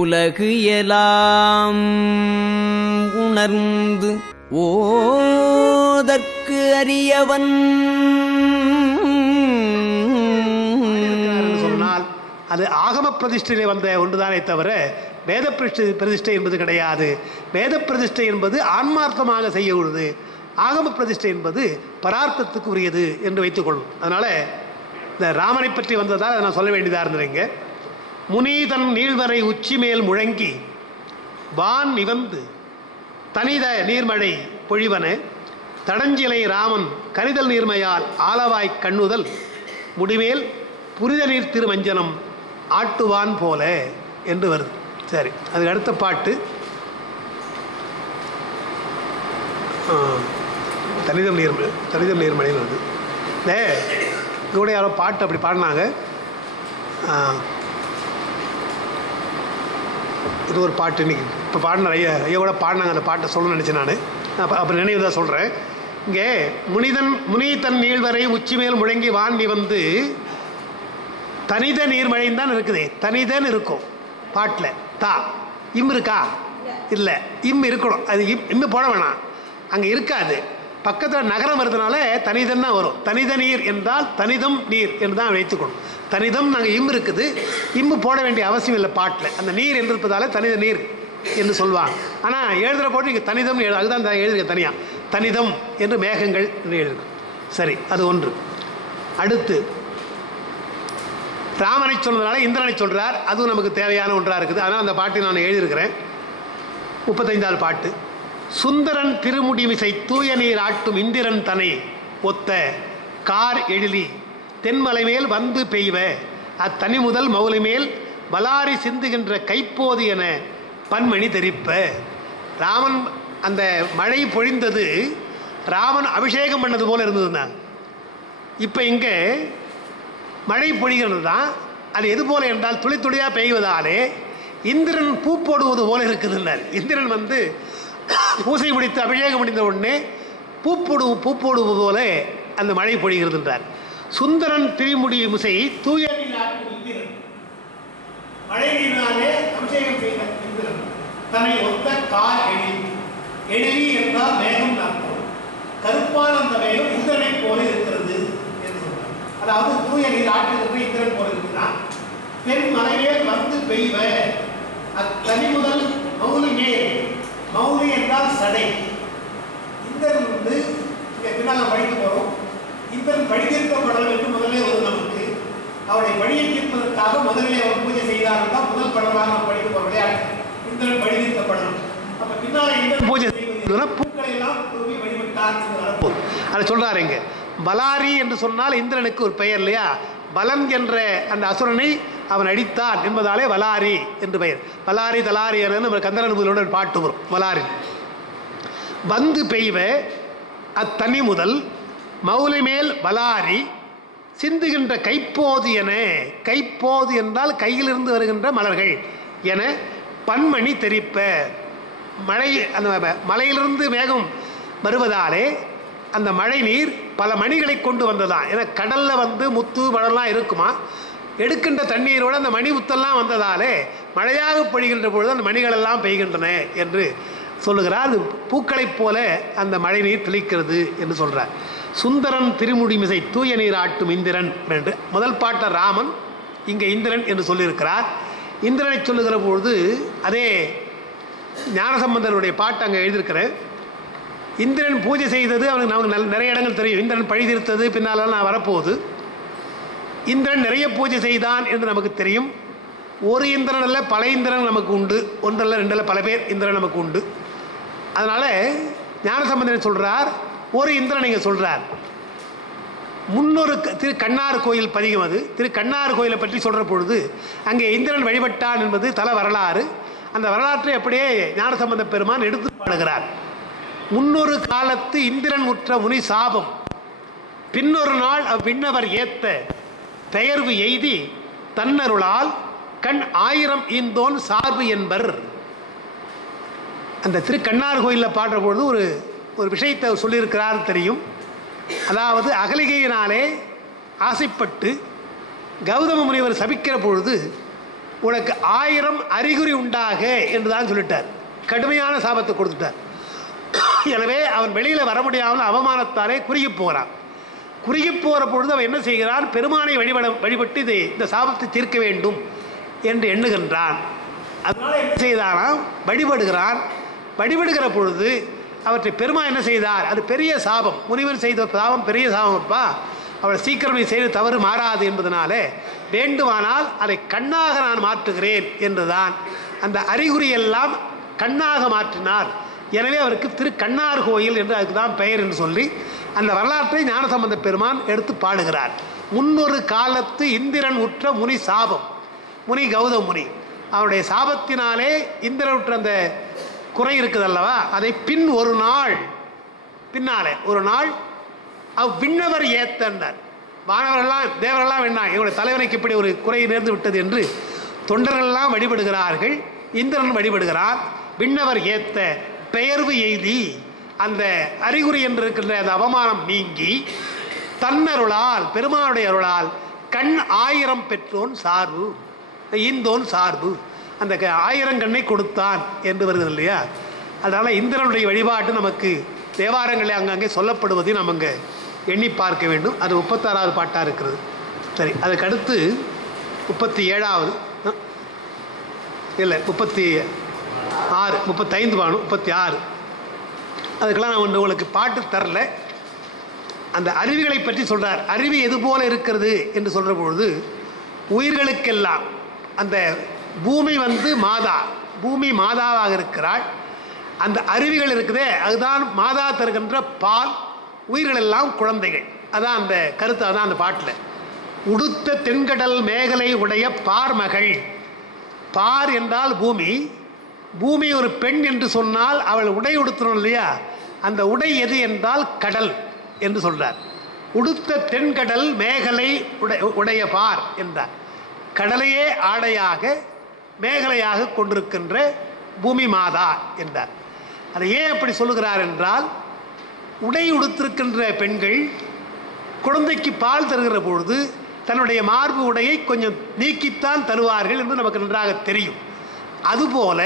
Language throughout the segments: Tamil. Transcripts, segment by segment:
உலகு எலாம் உணர்ந்து ஓதற்கு அறியவன் சொன்னால் அது ஆகம பிரதிஷ்டையிலே வந்த ஒன்றுதானே தவிர வேத பிரதிஷ்டை என்பது கிடையாது. வேத பிரதிஷ்டை என்பது ஆன்மார்த்தமாக செய்யக்கூடியது, ஆகம பிரதிஷ்டை என்பது பரார்த்தத்துக்கு உரியது என்று வைத்துக்கொள்ளும். அதனால் இந்த ராமனை பற்றி வந்ததால் அதை நான் சொல்ல வேண்டியதாக இருந்ததுங்க. முனீதன் நீள்வரை உச்சி மேல் முழங்கி வான் நிவந்து தனித நீர்மழை பொழிவன தடஞ்சிலை ராமன் கனிதல் நீர்மையால் ஆலவாய் கண்ணுதல் முடிமேல் புரித நீர் திருமஞ்சனம் ஆட்டுவான் போல என்று வருது. சரி, அதுக்கு அடுத்த பாட்டு தனிதம் நீர்மழைன்னு வருது. இதோட யாரோ பாட்டு அப்படி பாடினாங்க. இது ஒரு பாட்டு இன்னைக்கு இப்போ பாடின ஐயோட பாடினாங்க. அந்த பாட்டை சொல்லணும்னு நினச்சேன் நான். அப்போ நினைவு தான் சொல்கிறேன். இங்கே முனிதன் நீள்வரை உச்சி மேல் முழங்கி வாண்டி வந்து தனித நீர்மழைன்னு தான் இருக்குது. தனிதன்னு இருக்கும் பாட்டில். தா இம் இருக்கா? இல்லை, இம் இருக்கணும். அது இம்மு போட வேணாம், அங்கே இருக்காது. பக்கத்தில் நகரம் வருதுனால தனிதன் தான் வரும். தனித நீர் என்றால் தனிதம் நீர் என்று தான் வைத்துக்கணும். தனிதம் நாங்கள் இம் இருக்குது, இம்மு போட வேண்டிய அவசியம் இல்லை பாட்டில். அந்த நீர் என்று இருப்பதால தனித நீர் என்று சொல்லுவாங்க. ஆனால் எழுதுகிற போட்டு நீங்கள் தனிதம் அதுதான் எழுதுங்க தனியாக. தனிதம் என்று மேகங்கள் என்று எழுதுங்க. சரி, அது ஒன்று. அடுத்து ராமனை சொல்றதுனால இந்திரனை சொல்கிறார். அதுவும் நமக்கு தேவையான ஒன்றாக இருக்குது. அதனால் அந்த பாட்டை நான் எழுதியிருக்கிறேன். 35வது பாட்டு. சுந்தரன் திருமுடிமிசை தூய நீர் ஆட்டும் இந்திரன் தனை ஒத்த கார் எழிலி தென்மலை மேல் வந்து பெய்வ அத்தனி முதல் மௌலி மேல் வலாரி சிந்துகின்ற கைப்போது என பன்மணி தெரிப்ப. ராமன் அந்த மழை பொழிந்தது ராமன் அபிஷேகம் பண்ணது போல இருந்ததுன்னா, இப்போ இங்கே மழை பொழிகிறது தான். அது எது போல என்றால் துளி துளியாக பெய்வதாலே இந்திரன் பூ போடுவது போல இருக்குதுன்னார். இந்திரன் வந்து பூசை முடித்து அபிஷேகம் முடிந்த உடனே பூ போடுவது போல அந்த மழை பொழிகிறதுன்றார். சுந்தரன் திருமுடி முசை தூய மழை நீரினாலே அபிஷேகம் செய்த இந்திரன் தன்னை ஒத்த கார் எழிலி என்றால் மேகம் நாட்டம். கருப்பான அந்த மேகம் இந்திரனை போல இருக்கிறது என்று சொல்றார். அதாவது தூய நீர் ஆற்றுகின்ற இந்திரன் போல இருக்கிறான். பெண் மலையில் வந்து பெய்வ அத்தனி முதல் மௌலி மேல், மௌலி என்றால் சடை. இந்திரன் வந்து இங்கே பின்னால் படிக்க போகிறோம். இந்திரன் படித்திருக்கப்படல் என்று முதலே ஒரு நமக்கு அவரை படியை தீர்ப்பதற்காக முதலிலே அவர் பூஜை செய்தார் தான் முதல் படமாக நம்ம படிக்க போகிற விளையாட்டு. இந்திரன் படித்திருக்கப்படல். அப்போ பின்னால் இந்திரன் பூஜை செய்வதுனா பூக்களை எல்லாம் தூவி வழிபட்டார் என்று வரப்போகுது. அதை சொல்றாரு இங்க. பலாரி என்று சொன்னால் இந்திரனுக்கு ஒரு பெயர் இல்லையா? பலன் என்ற அந்த அசுரனை அவன் அடித்தான் என்பதாலே வலாரி என்று பெயர். வலாரி தலாரி என நம்ம கந்தரனுடைய பாட்டு வரும். வலாரி வந்து பெய்வ அத்தனி முதல் மௌலி மேல் வலாரி சிந்துகின்ற கைப்போது என, கைப்போது என்றால் கையிலிருந்து வருகின்ற மலர்கள் என பன்மணி தெரிப்ப. மழை அந்த மலையிலிருந்து மேகம் வருவதாலே அந்த மழை நீர் பல மணிகளை கொண்டு வந்ததான். ஏன்னா கடலில் வந்து முத்து மழலாம் இருக்குமா, எடுக்கின்ற தண்ணீரோடு அந்த மணி முத்தெல்லாம் வந்ததாலே மழையாக பொழிகின்ற பொழுது அந்த மணிகளெல்லாம் பெய்கின்றன என்று சொல்லுகிறார். அது பூக்களைப் போல அந்த மழை நீர் தெளிக்கிறது என்று சொல்கிறார். சுந்தரன் திருமுடிமிசை தூய நீர் ஆட்டும் இந்திரன் என்று முதல் பாட்ட ராமன், இங்கே இந்திரன் என்று சொல்லியிருக்கிறார். இந்திரனை சொல்லுகிற பொழுது அதே ஞானசம்பந்தருடைய பாட்டு அங்கே எழுதியிருக்கிறேன். இந்திரன் பூஜை செய்தது நமக்கு நிறைய இடங்கள் தெரியும். இந்திரன் பழி தீர்த்தது பின்னால் நான் வரப்போகுது. இந்திரன் நிறைய பூஜை செய்தான் என்று நமக்கு தெரியும். ஒரு இந்திரன் அல்ல, பல இந்திரன் நமக்கு உண்டு. ஒன்றல்ல ரெண்டல்ல, பல பேர் இந்திரன் நமக்கு உண்டு. அதனால் ஞானசம்பந்தன் சொல்கிறார், ஒரு இந்திரன் இங்கே சொல்கிறார். முன்னொரு திரு கண்ணார் கோயில் பதிகம். அது திரு கண்ணார் கோயிலை பற்றி சொல்கிற பொழுது அங்கே இந்திரன் வழிபட்டான் என்பது தல வரலாறு. அந்த வரலாற்றை அப்படியே ஞானசம்பந்த பெருமான் எடுத்து பாடுகிறார். முன்னொரு காலத்து இந்திரன் உற்ற முனி சாபம் பின்னொரு நாள் அவ்விண்ணவர் ஏத்த பெயர்வு எய்தி தன்னருளால் கண் 1000 ஈந்தோன் சார்பு என்பர். அந்த திரு கண்ணார் கோயிலில் பாடுற பொழுது ஒரு விஷயத்தை சொல்லியிருக்கிறார் தெரியும். அதாவது அகலிகையினாலே ஆசைப்பட்டு கௌதம முனிவர் சபிக்கிற பொழுது உனக்கு 1000 அறிகுறி உண்டாக என்று தான் சொல்லிட்டார். கடுமையான சாபத்தை கொடுத்துட்டார். எனவே அவன் வெளியில் வர முடியாமல் அவமானத்தாலே குறுகி போகிறான். குறுகி போகிற பொழுது அவன் என்ன செய்கிறான்? பெருமானை வழிபட்டு இந்த சாபத்தை தீர்க்க வேண்டும் என்று எண்ணுகின்றான். அதனால் என்ன செய்தானாம்? வழிபடுகிறான். வழிபடுகிற பொழுது அவற்றை பெருமான் என்ன செய்தார்? அது பெரிய சாபம், முனிவன் செய்த சாபம் பெரிய சாபம் அப்பா, அவள் சீக்கிரம் நீ செய்த தவறு மாறாது என்பதனாலே வேண்டுமானால் அதை கண்ணாக நான் மாற்றுகிறேன் என்றுதான் அந்த அறிகுறியெல்லாம் கண்ணாக மாற்றினார். எனவே அவருக்கு திரு கண்ணார் கோயில் என்று அதுக்கு தான் பெயர் என்று சொல்லி அந்த வரலாற்றை ஞானசம்பந்த பெருமான் எடுத்து பாடுகிறார். முன்னொரு காலத்து இந்திரன் உற்ற முனி சாபம், முனி கௌதம முனி, அவருடைய சாபத்தினாலே இந்திரன் உற்ற அந்த குறை இருக்குது அல்லவா, அதை பின் ஒரு நாள் பின்னாலே ஒரு நாள் விண்ணவர் ஏத்தன்னார். வானவர்கள்லாம் தேவரெல்லாம் வேண்டாம், எங்களுடைய தலைவனுக்கு இப்படி ஒரு குறை நேர்ந்து விட்டது என்று தொண்டர்கள்லாம் வழிபடுகிறார்கள். இந்திரன் வழிபடுகிறார். விண்ணவர் ஏத்த பெயர்வு எய்தி அந்த அறிகுறி என்று இருக்கின்ற அந்த அவமானம் நீங்கி தன்னருளால் பெருமானுடைய அருளால் கண் 1000 பெற்றோன் சார்பு ஈந்தோன் சார்பு, அந்த 1000 கண்ணை கொடுத்தான் என்று வருகிறது இல்லையா. அதனால் இந்திரனுடைய வழிபாட்டு நமக்கு தேவாரங்களே அங்கங்கே சொல்லப்படுவதை நம்ம அங்கே எண்ணி பார்க்க வேண்டும். அது 36வது பாட்டாக இருக்கிறது. சரி, அதுக்கு அடுத்து 37வது இல்லை 36 35 பானும் 36. அதுக்கெல்லாம் நான் உங்களுக்கு பாட்டு தரல. அந்த அருவிகளை பற்றி சொல்கிறார். அருவி எது போல இருக்கிறது என்று சொல்கிற பொழுது உயிர்களுக்கெல்லாம் அந்த பூமி மாதா, பூமி மாதாவாக இருக்கிறாள். அந்த அருவிகள் இருக்குதே அதுதான் மாதா தருகின்ற பால், உயிர்கள் எல்லாம் குழந்தைகள். அதான் அந்த கருத்து, அதான் அந்த பாட்டில். உடுத்த தென்கடல் மேகலை உடைய பார்மகள். பார் என்றால் பூமி, பூமி ஒரு பெண் என்று சொன்னால் அவள் உடை உடுத்தணும் இல்லையா, அந்த உடை எது என்றால் கடல் என்று சொல்றார். உடுத்த தென்கடல் மேகலை உடைய பார் என்றார். கடலையே ஆடையாக மேகலையாக கொண்டிருக்கின்ற பூமி மாதா என்றார். அதை ஏன் அப்படி சொல்லுகிறார் என்றால், உடை உடுத்திருக்கின்ற பெண்கள் குழந்தைக்கு பால் தருகிற பொழுது தன்னுடைய மார்பு உடையை கொஞ்சம் நீக்கித்தான் தருவார்கள் என்று நமக்கு நன்றாக தெரியும். அதுபோல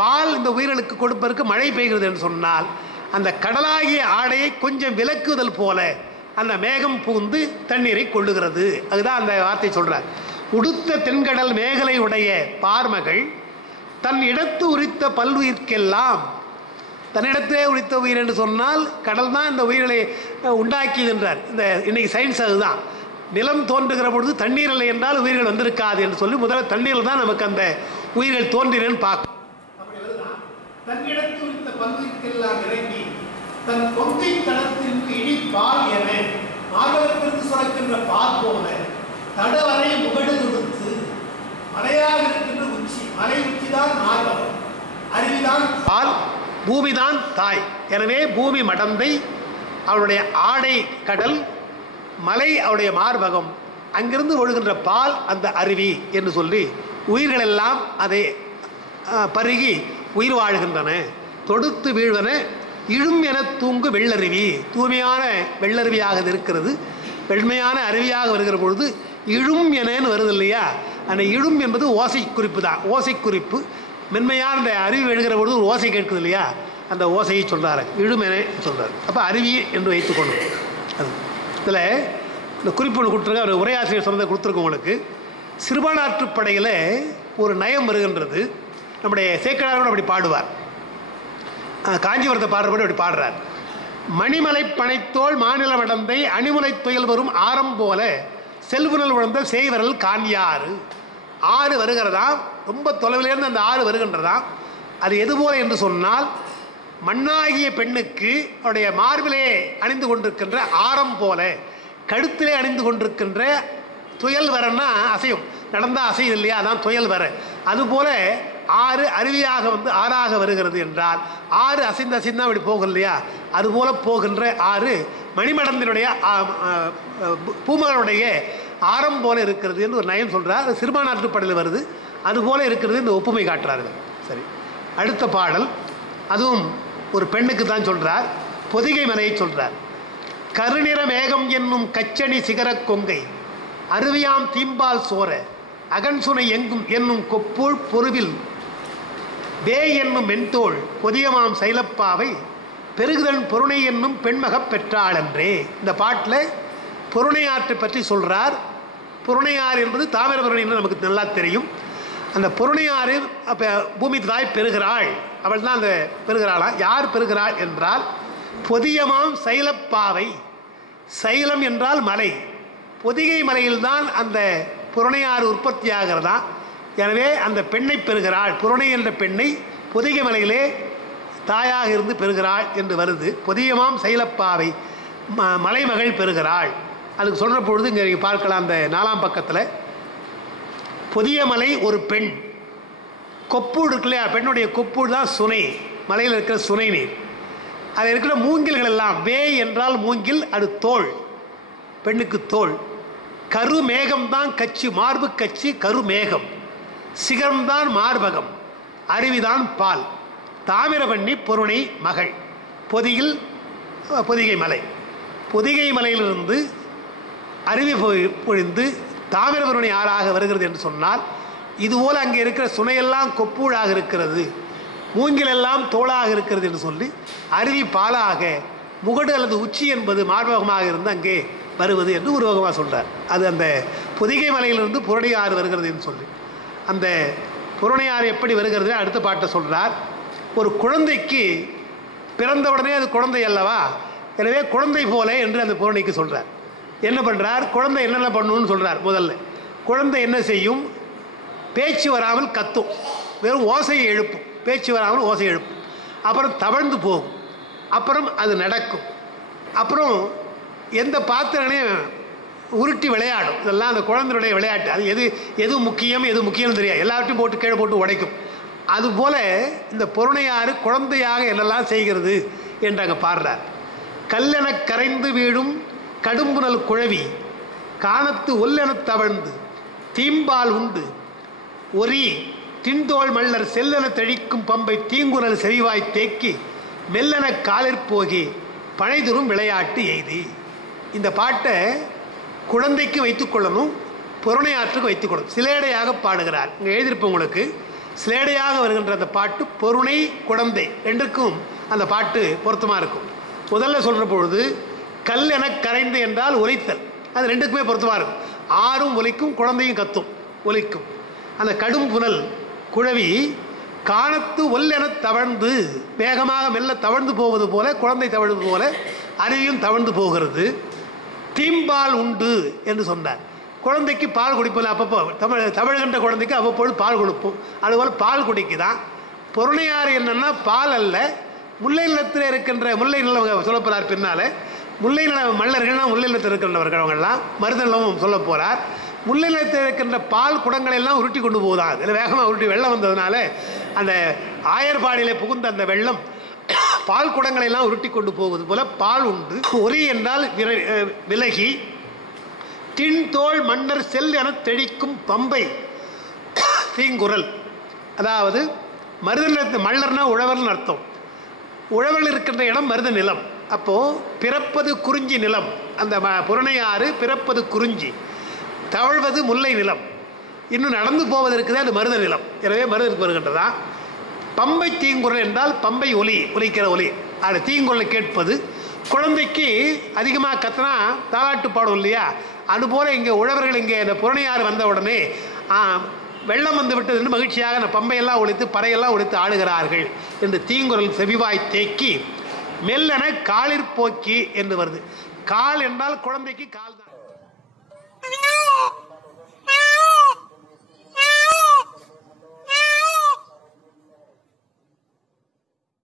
பால் இந்த உயிர்களுக்கு கொடுப்பதற்கு மழை பெய்கிறது என்று சொன்னால் அந்த கடலாகிய ஆடையை கொஞ்சம் விலக்குதல் போல அந்த மேகம் பூந்து தண்ணீரை கொள்ளுகிறது. அதுதான் அந்த வார்த்தை சொல்றார். உடுத்த தென்கடல் மேகலை உடைய பார்மகள் தன் இடத்து உரித்த பல்லுயிர்க்கெல்லாம், தன்னிடத்திலே உரித்த உயிர் என்று சொன்னால் கடல் தான் இந்த உயிர்களை உண்டாக்கியது என்றார். இந்த இன்னைக்கு சயின்ஸ் அதுதான். நிலம் தோன்றுகிற பொழுது தண்ணீர் இல்லை என்றால் உயிர்கள் வந்திருக்காது என்று சொல்லி முதல்ல தண்ணீரில் தான் நமக்கு அந்த உயிர்கள் தோன்றினேன்னு பார்க்கும். தன்னிடத்து உரித்த பல்லுயிர்க்கெல்லாம் இறங்கி தன் கொங்கை தடத்திற்கு இனி பால் என மார்பகத்திற்கு சுரக்கின்ற பால் போல தடவரை முகடு கொடுத்து மலையாக இருக்கின்ற உச்சி, மலை உச்சிதான் மார்பகம், அருவிதான் பால், பூமிதான் தாய். எனவே பூமி மடந்தை, அவளுடைய ஆடை கடல், மலை அவருடைய மார்பகம், அங்கிருந்து ஒழுகின்ற பால் அந்த அருவி என்று சொல்லி உயிர்கள் எல்லாம் அதை பருகி உயிர் வாழ்கின்றன. தொடுத்து வீழ்வன இழும் என தூங்கு வெள்ளருவி. தூய்மையான வெள்ளருவியாக இருக்கிறது. வெண்மையான அருவியாக வருகிற பொழுது இழும் எனன்னு வருது இல்லையா. அந்த இழும் என்பது ஓசை குறிப்பு தான். ஓசை குறிப்பு. மென்மையான அந்த அருவி எழுகிற பொழுது ஒரு ஓசை கேட்குது இல்லையா, அந்த ஓசையை சொல்கிறாரு, இழும் என சொல்கிறார். அப்போ அருவி என்று வைத்துக்கொள்ளும். அது இதில் இந்த குறிப்பு ஒன்று கொடுத்துருக்க, அவர் உரையாசிரியர் சொன்னதை கொடுத்துருக்கோம் உங்களுக்கு. சிறுபான்ற்றுப்படையில் ஒரு நயம் வருகின்றது. நம்முடைய சேக்கடாரோடு அப்படி பாடுவார். காஞ்சிபுரத்தை பாடுறபடி அப்படி பாடுறார். மணிமலை பனைத்தோள் மாநில வடந்தை அணிமுலை துயல் வரும் ஆரம் போல செல்வனல் உழந்த செய்வரல் காண்யாறு. ஆறு வருகிறதாம், ரொம்ப தொலைவிலிருந்து அந்த ஆறு வருகின்றதாம். அது எது போல என்று சொன்னால், மண்ணாகிய பெண்ணுக்கு அவருடைய மார்பிலே அணிந்து கொண்டிருக்கின்ற ஆரம் போல, கழுத்திலே அணிந்து கொண்டிருக்கின்ற துயல் வரன்னா அசையும், நடந்தால் அசையுது இல்லையா, அதான் துயல் வர. அதுபோல ஆறு அருவியாக ஆறாக வருகிறது என்றால், ஆறு அசைந்து அசைந்தான் அப்படி போகும் இல்லையா, அதுபோல போகின்ற ஆறு மணிமடந்தினுடைய பூமகளுடைய ஆரம் போல இருக்கிறது என்று ஒரு நயம் சொல்கிறார். அது சிறுபான்ற்றுப்படையில் வருது. அதுபோல இருக்கிறது இந்த ஒப்புமை காட்டுறார்கள். சரி, அடுத்த பாடல் அதுவும் ஒரு பெண்ணுக்கு தான் சொல்கிறார். பொதிகை மலையை சொல்கிறார். கருநிற மேகம் என்னும் கச்சனி சிகர கொங்கை அருவியாம் தீம்பால் சோர அகன்சுனை எங்கும் என்னும் கொப்பூழ் பொருவில் வே என்னும் மென்தோள் பொதியமாம் சைலப்பாவை பெருகுதன் பொருணை என்னும் பெண்மகப் பெற்றாளன்றே. இந்த பாட்டில் பொருணையாற்றை பற்றி சொல்கிறார். பொருணையாறு என்பது தாமிரபரணி என்று நமக்கு நல்லா தெரியும். அந்த பொருணையாறு அப்போ பூமி தாய் பெறுகிறாள், அவள் தான் அந்த பெறுகிறாளா. யார் பெறுகிறாள் என்றால் பொதியமாம் சைலப்பாவை. சைலம் என்றால் மலை, பொதிகை மலையில்தான் அந்த புறணையாறு உற்பத்தி ஆகிறதா. எனவே அந்த பெண்ணை பெறுகிறாள், புறணை என்ற பெண்ணை பொதிகை மலையிலே தாயாக இருந்து பெறுகிறாள் என்று வருது. பொதியமாம் சைலப்பாவை மலைமகள் பெறுகிறாள். அதுக்கு சொல்கிற பொழுது இங்கே நீங்கள் பார்க்கலாம், அந்த 4ஆம் பக்கத்தில் பொதிய மலை ஒரு பெண், கொப்பூடு இருக்கு இல்லையா, பெண்ணுடைய கொப்பூடு தான் சுனை, மலையில் இருக்கிற சுனை நீர். அதில் இருக்கிற மூங்கில்கள் எல்லாம், வே என்றால் மூங்கில், அது தோல், பெண்ணுக்கு தோல். கரு மேகம்தான் கச்சி, மார்பு கச்சி கருமேகம், சிகரம்தான் மார்பகம், அருவிதான் பால். தாமிரபண்ணி பொருணை மகள். பொதிகை மலை, பொதிகை மலையிலிருந்து அருவி பொழிந்து தாமிரபரணி ஆறாக வருகிறது என்று சொன்னால், இதுபோல் அங்கே இருக்கிற சுனையெல்லாம் கொப்பூழாக இருக்கிறது, மூங்கிலெல்லாம் தோளாக இருக்கிறது என்று சொல்லி அருவி பாலாக முகடு அல்லது உச்சி என்பது மார்பகமாக இருந்து அங்கே வருவது என்று உருவகமாக சொல்கிறார். அது அந்த பொதிகை மலையிலிருந்து புறணையாறு வருகிறது என்று சொல்லி, அந்த புறணையாறு எப்படி வருகிறது அடுத்த பாட்டை சொல்கிறார். ஒரு குழந்தைக்கு பிறந்தவுடனே அது குழந்தை அல்லவா, எனவே குழந்தை போல என்று அந்த புறணைக்கு சொல்கிறார். என்ன பண்ணுறார், குழந்தை என்னென்ன பண்ணணும்னு சொல்கிறார். முதல்ல குழந்தை என்ன செய்யும், பேச்சு வராமல் கத்தும், வெறும் ஓசையை எழுப்பும், பேச்சு வராமல் ஓசை எழுப்பும். அப்புறம் தவழ்ந்து போகும், அப்புறம் அது நடக்கும், அப்புறம் எந்த பாத்திரனையும் உருட்டி விளையாடும். இதெல்லாம் அந்த குழந்தையுடைய விளையாட்டு. அது எது முக்கியம்னு தெரியாது, எல்லாத்தையும் போட்டு கீழே போட்டு உடைக்கும். அதுபோல் இந்த பொருணையாறு குழந்தையாக என்னெல்லாம் செய்கிறது என்று அங்கே பாடுறார். கல்லென கரைந்து வீழும் கடும்புனல் குழவி காணத்து ஒல்லெனத் தவழ்ந்து தீம்பால் உண்டு ஒரி தின்தோள் மல்லர் செல்லென தெழிக்கும் பம்பை தீங்குனல் செறிவாய் தேக்கி மெல்லென காலிற்போகி பனைதுரும் விளையாட்டு எய்தி. இந்த பாட்டை குழந்தைக்கு வைத்துக்கொள்ளணும், பொருணையாற்றுக்கு வைத்துக்கொள்ளணும். சிலேடையாக பாடுகிறார். இங்கே எழுதியிருப்போம் உங்களுக்கு, சிலேடையாக வருகின்ற அந்த பாட்டு பொருணை குழந்தை ரெண்டுக்கும் அந்த பாட்டு பொருத்தமாக இருக்கும். முதல்ல சொல்கிற பொழுது கல் என கரைந்து என்றால் ஒலித்தல், அது ரெண்டுக்குமே பொருத்தமாக இருக்கும். ஆறும் ஒலிக்கும், குழந்தையும் கத்தும் ஒலிக்கும். அந்த கடும் புனல் குழவி காணத்து ஒல்லென தவழ்ந்து, வேகமாக மெல்ல தவழ்ந்து போவது போல, குழந்தை தவழ்வது போல அருவியும் தவழ்ந்து போகிறது. தீம்பால் உண்டு என்று சொன்னார். குழந்தைக்கு பால் குடிப்பதில் அப்பப்போ தமிழ்கின்ற குழந்தைக்கு அவ்வப்பொழுது பால் கொடுப்போம், அதுபோல் பால் குடிக்குதான். பொருணையாறு என்னன்னா பால் அல்ல, முல்லை நிலத்தில் இருக்கின்ற முல்லை நிலம் சொல்ல போகிறார். பின்னால் முல்லை நில மல்லர்கள்லாம் முல்லை நிலத்தில் இருக்கின்றவர்கள், அவங்கெல்லாம் மருதநிலமும் சொல்ல போகிறார். முல்லை நிலத்தில் இருக்கின்ற பால் குடங்களை எல்லாம் உருட்டி கொண்டு போகுதான். அதில் வேகமாக உருட்டி வெள்ளம் வந்ததுனால அந்த ஆயர்பாடியில் புகுந்த அந்த வெள்ளம் பால் குடங்களை எல்லாம் உருட்டி கொண்டு போவது போல பால் உண்டு. ஒரி என்றால் விலகி, தின்தோள் மன்னர் செல் என தெழிக்கும் பம்பை தீங்குரல். அதாவது மருத நிலத்து, மல்லர்னா உழவர்னு அர்த்தம். உழவல் இருக்கின்ற இடம் மருத நிலம். அப்போது பிறப்பது குறிஞ்சி நிலம், அந்த புறணையாறு பிறப்பது குறிஞ்சி, தவழ்வது முல்லை நிலம், இன்னும் நடந்து போவது இருக்குது அது மருத நிலம். எனவே மருதனுக்கு வருகின்றதா. பம்பை தீங்குரல் என்றால் பம்பை ஒலிக்கிற ஒலி, அது தீங்குரலை கேட்பது. குழந்தைக்கு அதிகமாக கத்தினா தாலாட்டு பாடும் இல்லையா, அதுபோல் இங்கே உழவர்கள் இங்கே இந்த புறணையாறு வந்த உடனே வெள்ளம் வந்து விட்டது என்று மகிழ்ச்சியாக அந்த பம்பையெல்லாம் ஒழித்து பறையெல்லாம் ஒழித்து ஆடுகிறார்கள் என்று தீங்குரல் செவிவாய் தேக்கி மெல்லென காலிற்போக்கி என்று வருது. கால் என்றால் குழந்தைக்கு கால் தான்.